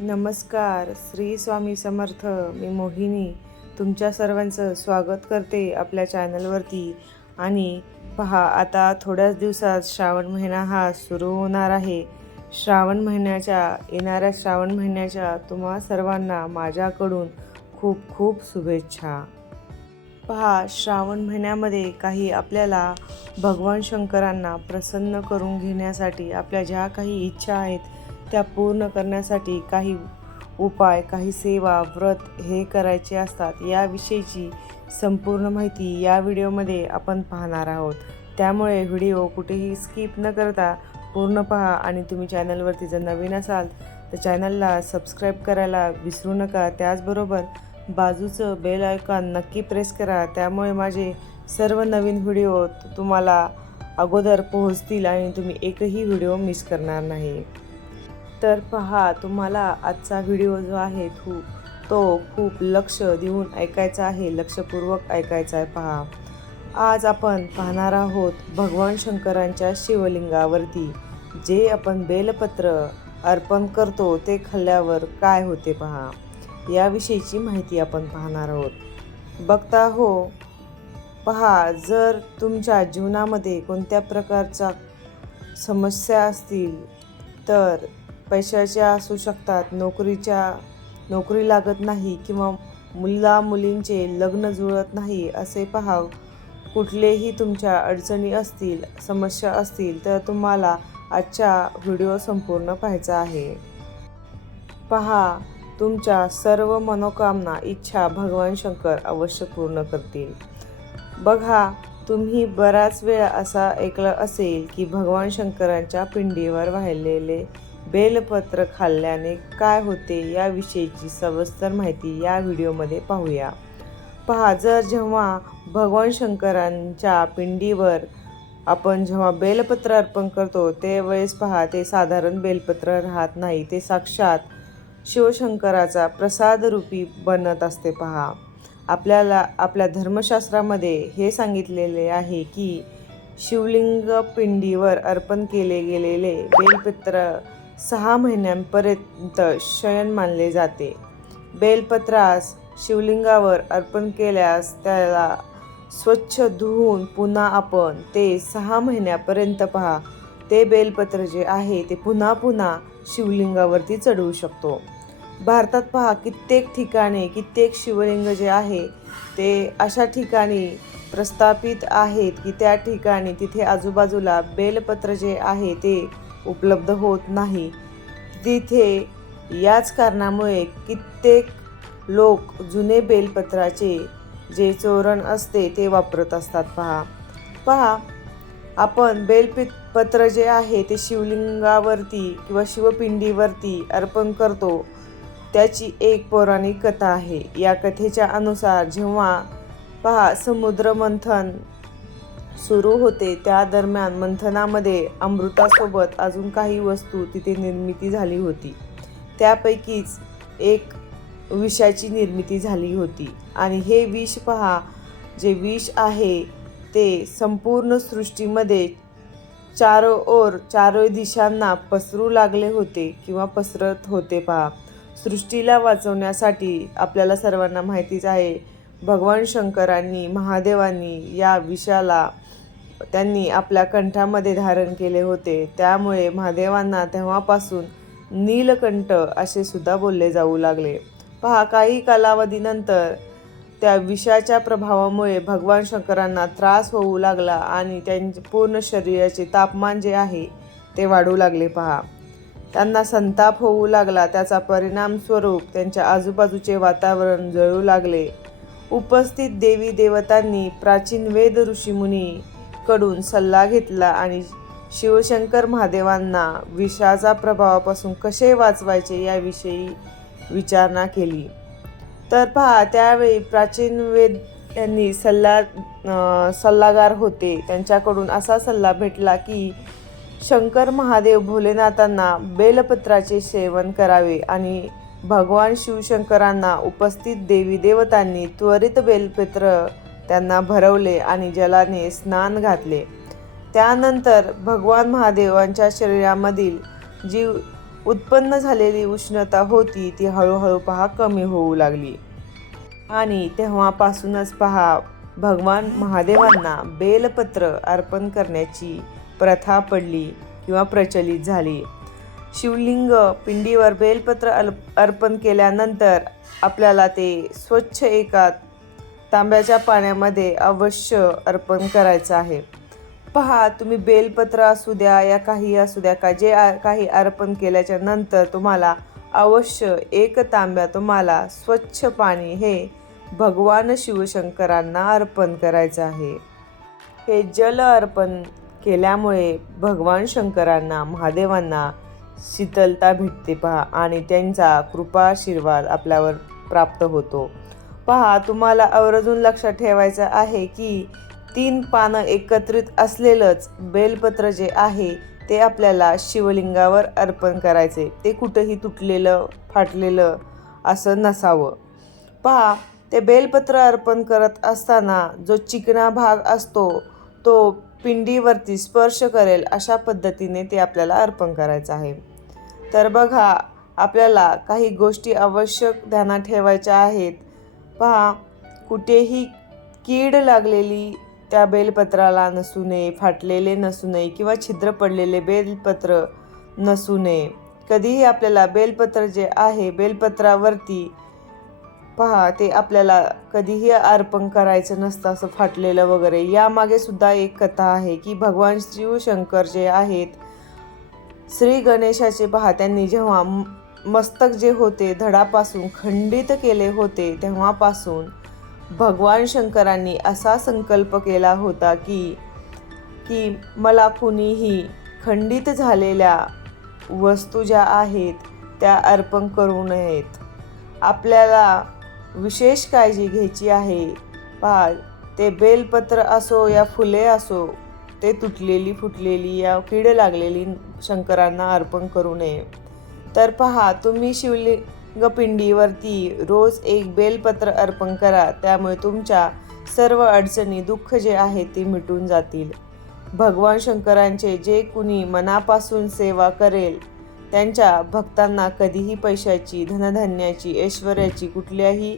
नमस्कार. श्री स्वामी समर्थ. मी मोहिनी तुमच्या सर्वांचं स्वागत करते आपल्या चॅनलवरती. आणि पहा, आता थोड्याच दिवसात श्रावण महिना हा सुरू होणार आहे. येणाऱ्या श्रावण महिन्याच्या तुम्हा सर्वांना माझ्याकडून खूप खूप शुभेच्छा. पहा, श्रावण महिन्यामध्ये काही आपल्याला भगवान शंकरांना प्रसन्न करून घेण्यासाठी आपल्या ज्या काही इच्छा आहेत त्या पूर्ण करण्यासाठी काही उपाय, काही सेवा, व्रत हे करायचे असतात. याविषयीची संपूर्ण माहिती या व्हिडिओमध्ये आपण पाहणार आहोत. त्यामुळे व्हिडिओ कुठेही स्किप न करता पूर्ण पहा. आणि तुम्ही चॅनलवरती जर नवीन असाल तर चॅनलला सबस्क्राईब करायला विसरू नका. त्याचबरोबर बाजूचं बेल आयकॉन नक्की प्रेस करा. त्यामुळे माझे सर्व नवीन व्हिडिओ तुम्हाला अगोदर पोहोचतील आणि तुम्ही एकही व्हिडिओ मिस करणार नाही. तर पहा, तुम्हाला आजचा व्हिडिओ जो आहे तो खूप लक्ष देऊन ऐकायचा आहे, लक्षपूर्वक ऐकायचा आहे. पहा, आज आपण पाहणार आहोत भगवान शंकरांच्या शिवलिंगावरती जे आपण बेलपत्र अर्पण करतो ते खाल्ल्यावर काय होते. पहा, याविषयीची माहिती आपण पाहणार आहोत. बघता हो, पहा, जर तुमच्या जीवनामध्ये कोणत्या प्रकारच्या समस्या असतील तर पैशाच्या असू शकतात, नोकरी लागत नाही किंवा मुलींचे लग्न जुळत नाही, असे पहा, कुठलेही तुमच्या अडचणी असतील, समस्या असतील तर तुम्हाला आजच्या व्हिडिओ संपूर्ण पाहायचा आहे. पहा, तुमच्या सर्व मनोकामना, इच्छा भगवान शंकर अवश्य पूर्ण करतील. बघा, तुम्ही बराच वेळ असा ऐकलं असेल की भगवान शंकरांच्या पिंडीवर वाहिलेले बेलपत्र खाल्ल्याने काय होते. याविषयीची सविस्तर माहिती या व्हिडिओमध्ये पाहूया. पहा, जेव्हा भगवान शंकरांच्या पिंडीवर आपण जेव्हा बेलपत्र अर्पण करतो त्यावेळेस पहा, ते साधारण बेलपत्र राहत नाही, ते साक्षात शिवशंकराचा प्रसाद रूपी बनत असते. पहा, आपल्याला आपल्या धर्मशास्त्रामध्ये हे सांगितलेले आहे की शिवलिंग पिंडीवर अर्पण केले गेलेले बेलपत्र 6 महिन्यांपर्यंत शयन मानले जाते. बेलपत्रास शिवलिंगावर अर्पण केल्यास त्याला स्वच्छ धुवून पुन्हा आपण ते 6 महिन्यापर्यंत पहा, ते बेलपत्र जे आहे ते पुन्हा पुन्हा शिवलिंगावरती चढवू शकतो. भारतात पहा, कित्येक शिवलिंग जे आहे ते अशा ठिकाणी प्रस्थापित आहेत की त्या ठिकाणी तिथे आजूबाजूला बेलपत्र जे आहे ते उपलब्ध होत नाही. तिथे याच कारणामुळे कित्येक लोक जुने बेलपत्राचे जे चोरण असते ते वापरत असतात. पहा, आपण बेलपत्र जे आहे ते शिवलिंगावरती किंवा शिवपिंडीवरती अर्पण करतो. त्याची एक पौराणिक कथा आहे. या कथेच्या अनुसार जेव्हा पहा समुद्र मंथन सुरू होते त्या दरम्यान मंथनामध्ये अमृतासोबत अजून काही वस्तू तिथे निर्मिती झाली होती. त्यापैकीच एक विषाची निर्मिती झाली होती. आणि हे विष पहा, जे विष आहे ते संपूर्ण सृष्टीमध्ये चारों दिशांना पसरू लागले होते किंवा पसरत होते. पहा, सृष्टीला वाचवण्यासाठी आपल्याला सर्वांना माहितीच आहे, भगवान शंकरांनी, महादेवांनी या विषाला त्यांनी आपल्या कंठामध्ये धारण केले होते. त्यामुळे महादेवांना तेव्हापासून नीलकंठ असे सुद्धा बोलले जाऊ लागले. पहा, काही कालावधीनंतर त्या विषाच्या प्रभावामुळे भगवान शंकरांना त्रास होऊ लागला आणि त्यांचे पूर्ण शरीराचे तापमान जे आहे ते वाढू लागले. पहा, त्यांना संताप होऊ लागला. त्याचा परिणाम स्वरूप त्यांच्या आजूबाजूचे वातावरण जळू लागले. उपस्थित देवी देवतांनी प्राचीन वेद ऋषीमुनी कडून सल्ला घेतला आणि शिवशंकर महादेवांना विषाचा प्रभावापासून कसे वाचवायचे याविषयी विचारणा केली. तर पहा, त्यावेळी प्राचीन वेद यांनी सल्लागार होते, त्यांच्याकडून असा सल्ला भेटला की शंकर महादेव भोलेनाथांना बेलपत्राचे सेवन करावे. आणि भगवान शिवशंकरांना उपस्थित देवी देवतांनी त्वरित बेलपत्र त्यांना भरवले आणि जलाने स्नान घातले. त्यानंतर भगवान महादेवांच्या शरीरामधील जी उत्पन्न झालेली उष्णता होती ती हळूहळू पहा कमी होऊ लागली आणि तेव्हापासूनच पहा भगवान महादेवांना बेलपत्र अर्पण करण्याची प्रथा पडली किंवा प्रचलित झाली. शिवलिंग पिंडीवर बेलपत्र अर्पण केल्यानंतर आपल्याला ते स्वच्छ एका तांब्याच्या पाण्यामध्ये अवश्य अर्पण करायचं आहे. पहा तुम्ही बेलपत्र असू द्या या काही असू द्या का जे काही अर्पण केल्याच्या नंतर तुम्हाला अवश्य एक तांब्या तुम्हाला स्वच्छ पाणी हे भगवान शिवशंकरांना अर्पण करायचं आहे. हे जल अर्पण केल्यामुळे भगवान शंकरांना महादेवांना शीतलता भेटते पहा आणि त्यांचा कृपाशीर्वाद आपल्यावर प्राप्त होतो. पहा तुम्हाला आवर्जून लक्षात ठेवायचं आहे की 3 पानं एकत्रित असलेलंच बेलपत्र जे आहे ते आपल्याला शिवलिंगावर अर्पण करायचे. ते कुठंही तुटलेलं फाटलेलं असं नसावं. पहा ते बेलपत्र अर्पण करत असताना जो चिकना भाग असतो तो पिंडीवरती स्पर्श करेल अशा पद्धतीने ते आपल्याला अर्पण करायचं आहे. तर बघा आपल्याला काही गोष्टी आवश्यक ध्यानात ठेवायच्या आहेत. पहा कुठेही कीड लागलेली त्या बेलपत्राला नसू नये, फाटलेले नसू नये किंवा छिद्र पडलेले बेलपत्र नसू नये. कधीही आपल्याला बेलपत्र जे आहे बेलपत्रावरती पहा ते आपल्याला कधीही अर्पण करायचं नसतं असं फाटलेलं वगैरे. यामागे सुद्धा एक कथा आहे की भगवान शिवशंकर जे आहेत श्री गणेशाचे पहा त्यांनी जेव्हा मस्तक जे होते धडापासून खंडित केले होते तेव्हापासून भगवान शंकरांनी असा संकल्प केला होता की मला कुणीही खंडित झालेल्या वस्तू ज्या आहेत त्या अर्पण करू नयेत. आपल्याला विशेष काळजी घ्यायची आहे. पहा ते बेलपत्र असो या फुले असो ते तुटलेली फुटलेली या कीड लागलेली शंकरांना अर्पण करू नये. तर पहा तुम्ही शिवलिंग पिंडीवरती रोज एक बेलपत्र अर्पण करा. त्यामुळे तुमच्या सर्व अडचणी दुःख जे आहे ते मिटून जातील. भगवान शंकरांचे जे कुणी मनापासून सेवा करेल त्यांच्या भक्तांना कधीही पैशाची धनधान्याची ऐश्वर्याची कुठल्याही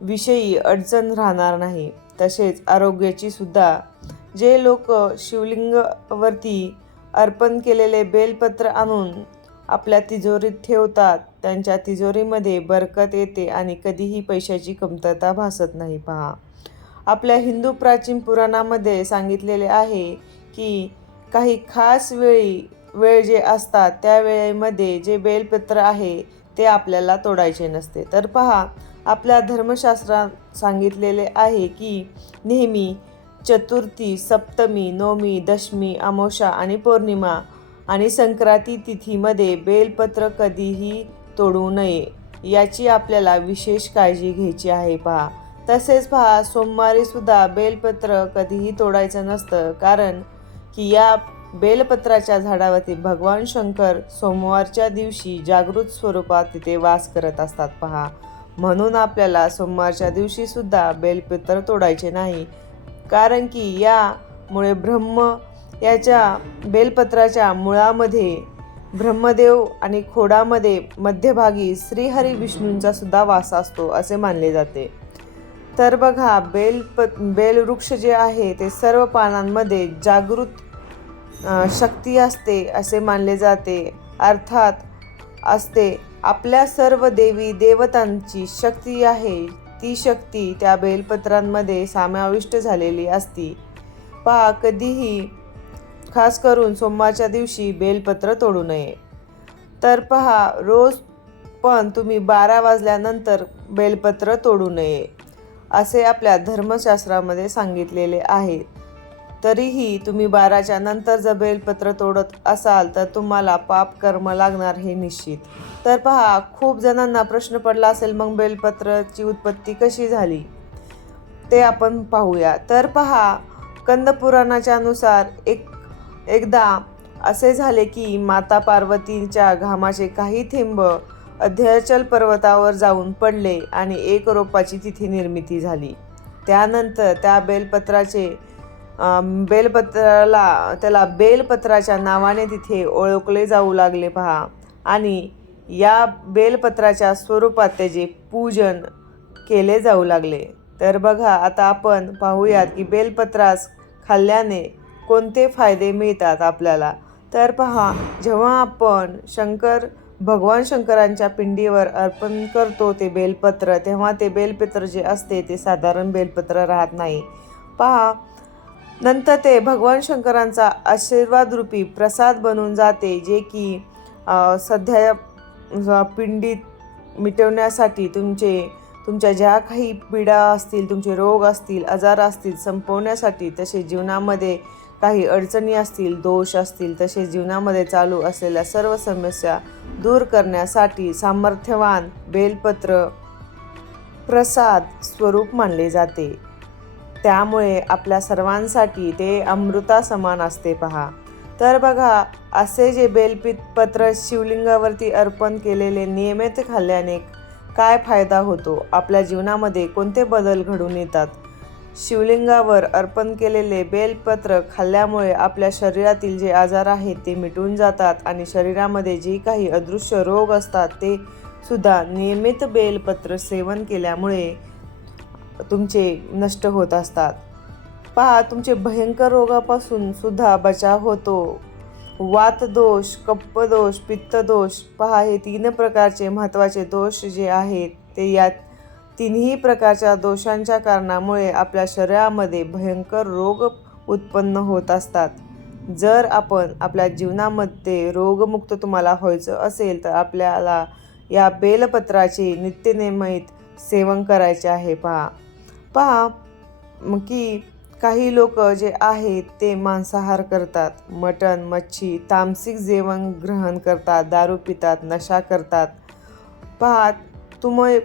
विषयी अडचण राहणार नाही. तसेच आरोग्याची सुद्धा. जे लोक शिवलिंगावरती अर्पण केलेले बेलपत्र आणून आपल्या तिजोरीत ठेवतात त्यांच्या तिजोरीमध्ये बरकत येते आणि कधीही पैशाची कमतरता भासत नाही. पहा आपल्या हिंदू प्राचीन पुराणामध्ये सांगितलेले आहे की काही खास वेळ जे असतात त्या वेळेमध्ये जे बेलपत्र आहे ते आपल्याला तोडायचे नसते. तर पहा आपल्या धर्मशास्त्रात सांगितलेले आहे की नेहमी चतुर्थी, सप्तमी, नवमी, दशमी, अमावस्या आणि पौर्णिमा आणि संक्रांती तिथीमध्ये बेलपत्र कधीही तोडू नये याची आपल्याला विशेष काळजी घ्यायची आहे. पहा तसेच पहा सोमवारी सुद्धा बेलपत्र कधीही तोडायचं नसतं कारण की या बेलपत्राच्या झाडावरती भगवान शंकर सोमवारच्या दिवशी जागृत स्वरूपात तिथे वास करत असतात. पहा म्हणून आपल्याला सोमवारच्या दिवशी सुद्धा बेलपत्र तोडायचे नाही कारण की यामुळे याच्या बेलपत्राच्या मुळामध्ये ब्रह्मदेव आणि खोडामध्ये मध्यभागी श्रीहरी विष्णूंचा सुद्धा वास असतो असे मानले जाते. तर बघा बेलवृक्ष जे आहे ते सर्व पानांमध्ये जागृत शक्ती असते असे मानले जाते. अर्थात असते आपल्या सर्व देवी देवतांची शक्ती आहे ती शक्ती त्या बेलपत्रांमध्ये समाविष्ट झालेली असती. पहा कधीही खास करून सोमवारच्या दिवशी बेलपत्र तोडू नये. तर पहा रोज पण तुम्ही 12 वाजल्यानंतर बेलपत्र तोडू नये असे आपल्या धर्मशास्त्रामध्ये सांगितलेले आहे. तरीही तुम्ही 12च्या नंतर जर बेलपत्र तोडत असाल तर तुम्हाला पाप कर्म लागणार हे निश्चित. तर पहा खूप जणांना प्रश्न पडला असेल मग बेलपत्राची उत्पत्ती कशी झाली ते आपण पाहूया. तर पहा कंदपुराणाच्या अनुसार एकदा असे झाले की माता पार्वतीच्या घामाचे काही थेंब अध्याचल पर्वतावर जाऊन पडले आणि एक रोपाची तिथे निर्मिती झाली. त्यानंतर त्या त्याला बेलपत्राच्या नावाने तिथे ओळखले जाऊ लागले. पहा आणि या बेलपत्राच्या स्वरूपात त्याचे पूजन केले जाऊ लागले. तर बघा, आता आपण पाहूयात की बेलपत्रास खाल्ल्याने कोणते फायदे मिळतात आपल्याला. तर पहा, जेव्हा आपण भगवान शंकरांच्या पिंडीवर अर्पण करतो ते बेलपत्र, तेव्हा ते बेलपत्र जे असते ते साधारण बेलपत्र राहत नाही. पहा, नंतर ते भगवान शंकरांचा आशीर्वादरूपी प्रसाद बनून जाते, जे की सध्या पिंडीत मिटवण्यासाठी तुमच्या ज्या काही पीडा असतील, तुमचे रोग असतील, आजार असतील संपवण्यासाठी, तसे जीवनामध्ये काही अडचणी असतील, दोष असतील, तसे जीवनामध्ये चालू असलेल्या सर्व समस्या दूर करण्यासाठी सामर्थ्यवान बेलपत्र प्रसाद स्वरूप मानले जाते. त्यामुळे आपल्या सर्वांसाठी ते अमृता समान असते पहा. तर बघा, असे जे बेलपत्र शिवलिंगावरती अर्पण केलेले नियमित खाल्ल्याने काय फायदा होतो, आपल्या जीवनामध्ये कोणते बदल घडून येतात. शिवलिंगावर अर्पण केलेले बेलपत्र खाल्ल्यामुळे आपल्या शरीरातील जे आजार आहेत ते मिटून जातात आणि शरीरामध्ये जे काही अदृश्य रोग असतात ते सुद्धा नियमित बेलपत्र सेवन केल्यामुळे तुमचे नष्ट होत असतात. पहा, तुमचे भयंकर रोगापासून सुद्धा बचाव होतो. वातदोष, कप्पदोष, पित्तदोष, पहा, हे 3 प्रकारचे महत्त्वाचे दोष जे आहेत ते या तिन्ही प्रकारच्या दोषांच्या कारणामुळे आपल्या शरीरामध्ये भयंकर रोग उत्पन्न होत असतात. जर आपण आपल्या जीवनामध्ये रोगमुक्त तुम्हाला व्हायचं असेल तर आपल्याला या बेलपत्राचे नित्यनियमित सेवन करायचे आहे. पहा की काही लोक जे आहेत ते मांसाहार करतात, मटण, मच्छी, तामसिक जेवण ग्रहण करतात, दारू पितात, नशा करतात. पहा,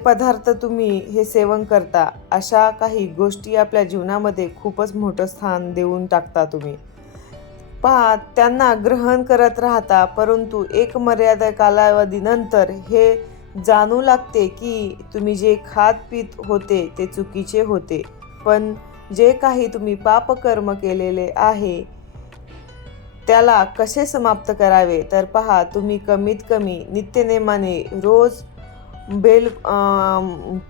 पदार्थ तुम्ही हे सेवन करता, अशा काही गोष्टी आपल्या जीवनामध्ये खूपच मोठं स्थान देऊन टाकता तुम्ही. पहा, त्यांना ग्रहण करत राहता, परंतु एक मर्यादा कालावधीनंतर हे जाणू लागते की तुम्ही जे खात पीत होते ते चुकीचे होते. पण जे काही तुम्ही पापकर्म केलेले आहे त्याला कसे समाप्त करावे, तर पहा, तुम्ही कमीत कमी नित्यनेमाने रोज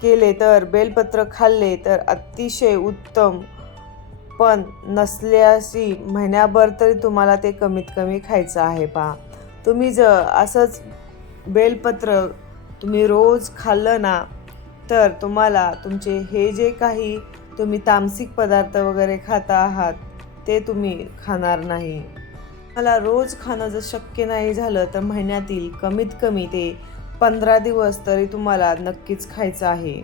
बेलपत्र खाल्ले तर अतिशय उत्तम. पण नसल्याशी महिन्याभर तरी तुम्हाला ते कमीत कमी खायचं आहे. पहा, तुम्ही जर असंच बेलपत्र तुम्ही रोज खाल्लं ना, तर तुम्हाला तुमचे हे जे काही तुम्ही तामसिक पदार्थ वगैरे खाता आहात ते तुम्ही खाणार नाही. मला रोज खाणं जर शक्य नाही झालं तर महिन्यातील कमीत कमी ते 15 दिवस तरी तुम्हाला नक्कीच खायचं आहे.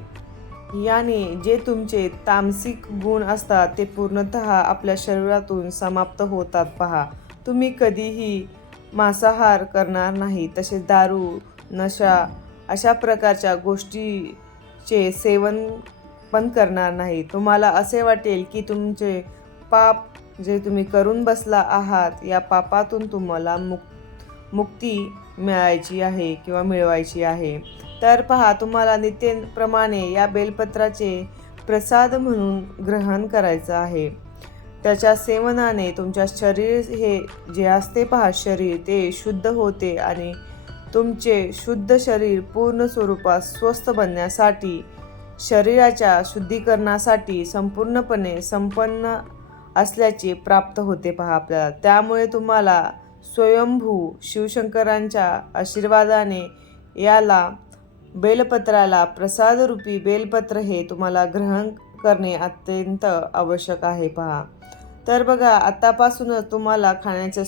याने जे तुमचे तामसिक गुण असतात ते पूर्णतः आपल्या शरीरातून समाप्त होतात. पहा, तुम्ही कधीही मांसाहार करणार नाही, तसेच दारू, नशा अशा प्रकारच्या गोष्टीचे सेवन पण करणार नाही. तुम्हाला असे वाटेल की तुमचे पाप जे तुम्ही करून बसला आहात या पापातून तुम्हाला मुक्ती मिळायची आहे किंवा मिळवायची आहे. तर पहा, तुम्हाला नित्यप्रमाणे या बेलपत्राचे प्रसाद म्हणून ग्रहण करायचं आहे. त्याच्या सेवनाने तुमच्या शरीर हे जे असते पहा, शरीर ते शुद्ध होते आणि तुमचे शुद्ध शरीर पूर्ण स्वरूपात स्वस्थ बनण्यासाठी, शरीराच्या शुद्धीकरणासाठी संपूर्णपणे संपन्न असल्याचे प्राप्त होते पहा आपल्याला. त्यामुळे तुम्हाला स्वयंभू शिवशंकरांच्या आशीर्वादाने याला बेलपत्राला प्रसादरूपी बेलपत्र हे तुम्हाला ग्रहण करणे अत्यंत आवश्यक आहे. पहा, तर बघा, आतापासूनच तुम्हाला खाण्याची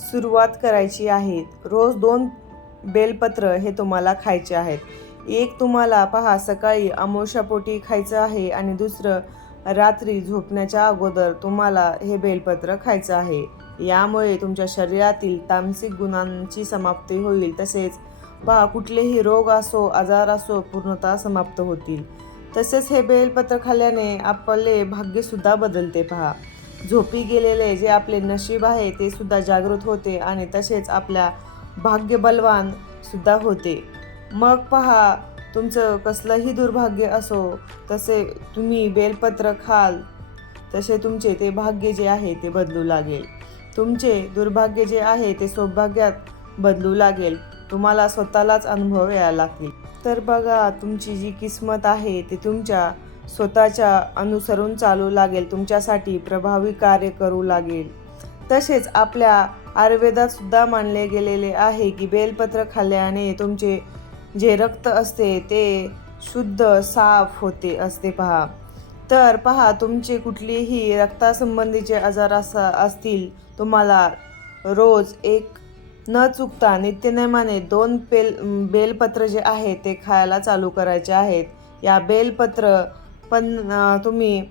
सुरुवात करायची आहे. रोज 2 बेलपत्र हे तुम्हाला खायचे आहेत. एक तुम्हाला पहा सकाळी अमावास्यापोटी खायचं आहे आणि दुसरं रात्री झोपण्याच्या अगोदर तुम्हाला हे बेलपत्र खायचं आहे. यामुळे तुमच्या शरीरातील तामसिक गुणांची समाप्ती होईल. तसेच पहा, कुठलेही रोग असो, आजार असो, पूर्णतः समाप्त होतील. तसेच हे बेलपत्र खाल्ल्याने आपले भाग्यसुद्धा बदलते. पहा, झोपी गेलेले जे आपले नशीब आहे ते सुद्धा जागृत होते आणि तसेच आपल्या भाग्य बलवान सुद्धा होते. मग पहा, तुमचं कसलंही दुर्भाग्य असो, तसे तुम्ही बेलपत्र खाल तसे तुमचे ते भाग्य जे आहे ते बदलू लागेल. तुमचे दुर्भाग्य जे आहे ते सौभाग्यात बदलू लागेल. तुम्हाला स्वतःलाच अनुभव यायला लागतील. तर बघा, तुमची जी किस्मत आहे ती तुमच्या स्वतःच्या अनुसरून चालू लागेल, तुमच्यासाठी प्रभावी कार्य करू लागेल. तसेच आपल्या आयुर्वेदात सुद्धा मानले गेलेले आहे की बेलपत्र खाल्ल्याने तुमचे जे रक्त असते ते शुद्ध साफ होते असते पहा. तर पहा, तुमचे कुठलेही रक्तासंबंधीचे आजार असतील, तुम्हाला रोज एक न चुकता नित्यनेमाने 2 बेलपत्र जे आहे ते खायला चालू करायचे आहेत. या बेलपत्र तुम्ही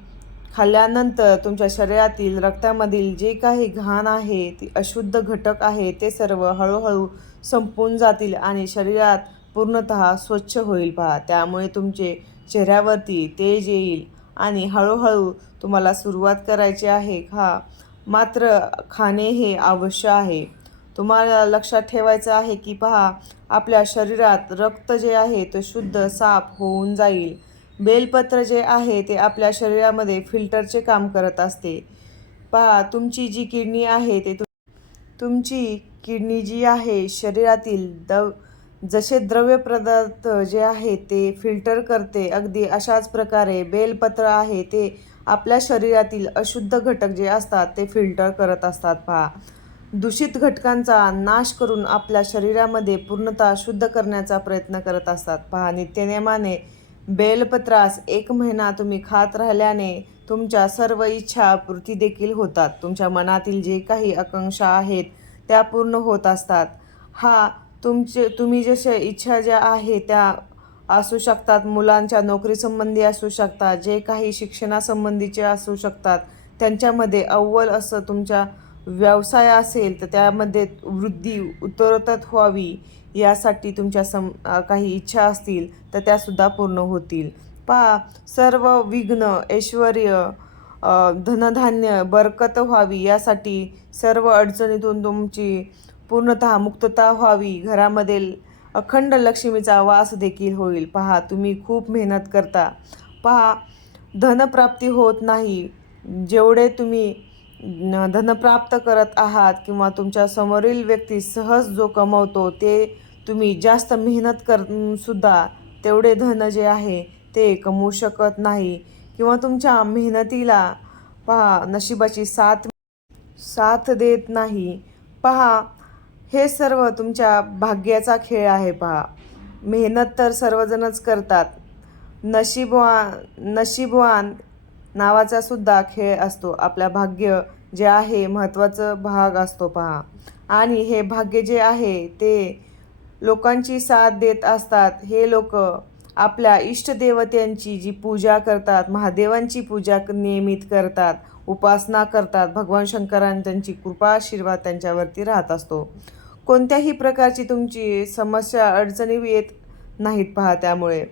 खाल्ल्यानंतर तुमच्या शरीरातील रक्तामधील जे काही घाण आहे, ती अशुद्ध घटक आहे, ते सर्व हळूहळू संपून जातील आणि शरीरात पूर्णतः स्वच्छ होईल पहा. त्यामुळे तुमचे चेहऱ्यावरती तेज येईल आणि हळूहळू तुम्हाला सुरुवात करायची आहे मात्र खाणे हे आवश्यक आहे. तुम्हाला लक्षात ठेवायचं आहे की पहा, आपल्या शरीरात रक्त जे आहे ते शुद्ध साफ होऊन जाईल. बेलपत्र जे आहे ते आपल्या शरीरामध्ये फिल्टरचे काम करत असते. पहा, तुमची जी किडनी आहे ते तुमची किडनी जी आहे शरीरातील जसे द्रव्य पदार्थ जे आहे ते फिल्टर करते, अगदी अशाच प्रकारे बेलपत्र आहे ते आपल्या शरीरातील अशुद्ध घटक जे असतात ते फिल्टर करत असतात पहा. दूषित घटकांचा नाश करून आपल्या शरीरामध्ये पूर्णतः शुद्ध करण्याचा प्रयत्न करत असतात पहा. नित्यनेमाने बेलपत्रास 1 महिना तुम्ही खात राहिल्याने तुमच्या सर्व इच्छा पूर्ती देखील होतात. तुमच्या मनातील जे काही आकांक्षा आहेत त्या पूर्ण होत असतात. तुम्ही जशा इच्छा ज्या आहेत त्या असू शकतात, मुलांच्या नोकरीसंबंधी असू शकतात, जे काही शिक्षणासंबंधीचे असू शकतात, त्यांच्यामध्ये अव्वल असं तुमचा व्यवसाय असेल तर त्यामध्ये वृद्धी उत्तरोत्तर व्हावी यासाठी तुमच्या काही इच्छा असतील तर त्यासुद्धा पूर्ण होतील पहा. सर्व विघ्न, ऐश्वर, धनधान्य, बरकत व्हावी यासाठी सर्व अडचणीतून तुमची पूर्णतः मुक्तता व्हावी. घरामध्ये अखंड लक्ष्मीचा वास देखील होईल पहा. तुम्ही खूप मेहनत करता पहा, धनप्राप्ती होत नाही. जेवढे तुम्ही धन प्राप्त करत आहात किंवा तुमच्या समोरील व्यक्ती सहज जो कमवतो ते तुम्ही जास्त मेहनत करून सुद्धा तेवढे धन जे आहे ते कमवू शकत नाही किंवा तुमच्या मेहनतीला पहा नशिबाची साथ देत नाही पहा. हे सर्व तुमच्या भाग्याचा खेळ आहे पहा. मेहनत तर सर्वजणच करतात, नशीबवान नावाचा सुद्धा खेळ असतो. आपल्या भाग्य जे आहे महत्त्वाचा भाग असतो पहा. आणि हे भाग्य जे आहे ते लोकांची साथ देत असतात. हे लोक आपल्या इष्टदेवतांची जी पूजा करतात, महादेवांची पूजा नियमित करतात, उपासना करतात. भगवान शंकरांनी त्यांची कृपा आशीर्वाद त्यांच्यावरती राहत असतो. कोणत्याही प्रकारची तुमची समस्या अडचणी येत नाहीत पहा. त्यामुळे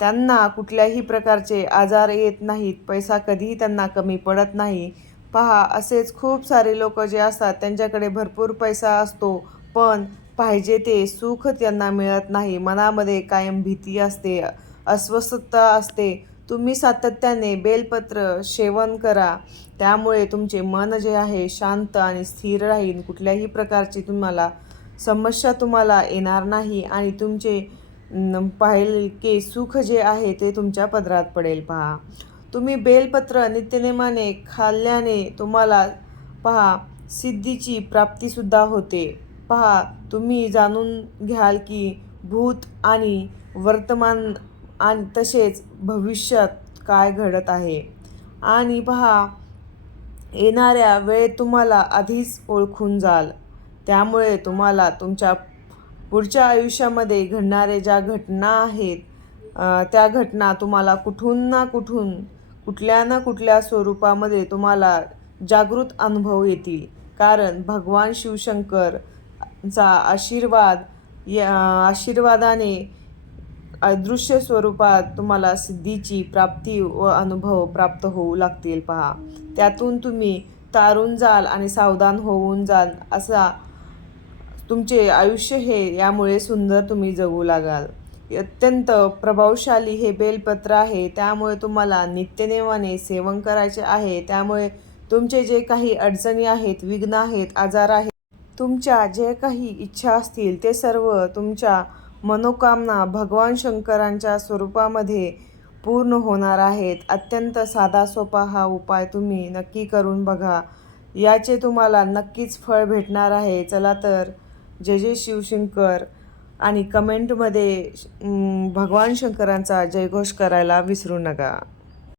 त्यांना कुठल्याही प्रकारचे आजार येत नाहीत. पैसा कधीही त्यांना कमी पडत नाही पहा. असेच खूप सारे लोक जे असतात त्यांच्याकडे भरपूर पैसा असतो पण पाहिजे ते सुख त्यांना मिळत नाही. मनामध्ये कायम भीती असते, अस्वस्थता असते. तुम्ही सातत्याने बेलपत्र सेवन करा, त्यामुळे तुमचे मन जे आहे शांत आणि स्थिर राहील. कुठल्याही प्रकारची समस्या तुम्हाला येणार नाही आणि तुमचे पाहिले की सुख जे आहे ते तुमच्या पदरात पडेल पहा. तुम्ही बेलपत्र नित्यनेमाने खाल्ल्याने तुम्हाला पहा सिद्धीची प्राप्तीसुद्धा होते पहा. तुम्ही जाणून घ्याल की भूत आणि वर्तमान आणि तसेच भविष्यात काय घडत आहे आणि पहा येणाऱ्या वेळेत तुम्हाला आधीच ओळखून जाल. त्यामुळे तुम्हाला तुमच्या पुढच्या आयुष्यामध्ये घडणारे ज्या घटना आहेत त्या घटना तुम्हाला कुठून ना कुठून कुठल्या ना कुठल्या स्वरूपामध्ये तुम्हाला जागृत अनुभव येतील. कारण भगवान शिवशंकरचा आशीर्वादाने अदृश्य स्वरूपात तुम्हाला सिद्धीची प्राप्ती व अनुभव प्राप्त होऊ लागतील पहा. त्यातून तुम्ही तारून जाल आणि सावधान होऊन जाल. असा तुमचे आयुष्य हे यामुळे सुंदर तुम्ही जगू लागाल. अत्यंत प्रभावशाली हे बेलपत्र आहे, त्यामुळे तुम्हाला नित्यनेमाने सेवन करायचे आहे. त्यामुळे तुमचे जे काही अडचणी आहेत, विघ्न आहेत, आजार आहेत तुमच्या जे काही इच्छा असतील ते सर्व तुमच्या मनोकामना भगवान शंकरांच्या स्वरूपामध्ये पूर्ण होणार आहेत. अत्यंत साधा सोपा हा उपाय तुम्ही नक्की करून बघा. याचे तुम्हाला नक्कीच फळ भेटणार आहे. चला तर जय जय शिवशंकर आणि कमेंटमध्ये भगवान शंकरांचा जयघोष करायला विसरू नका.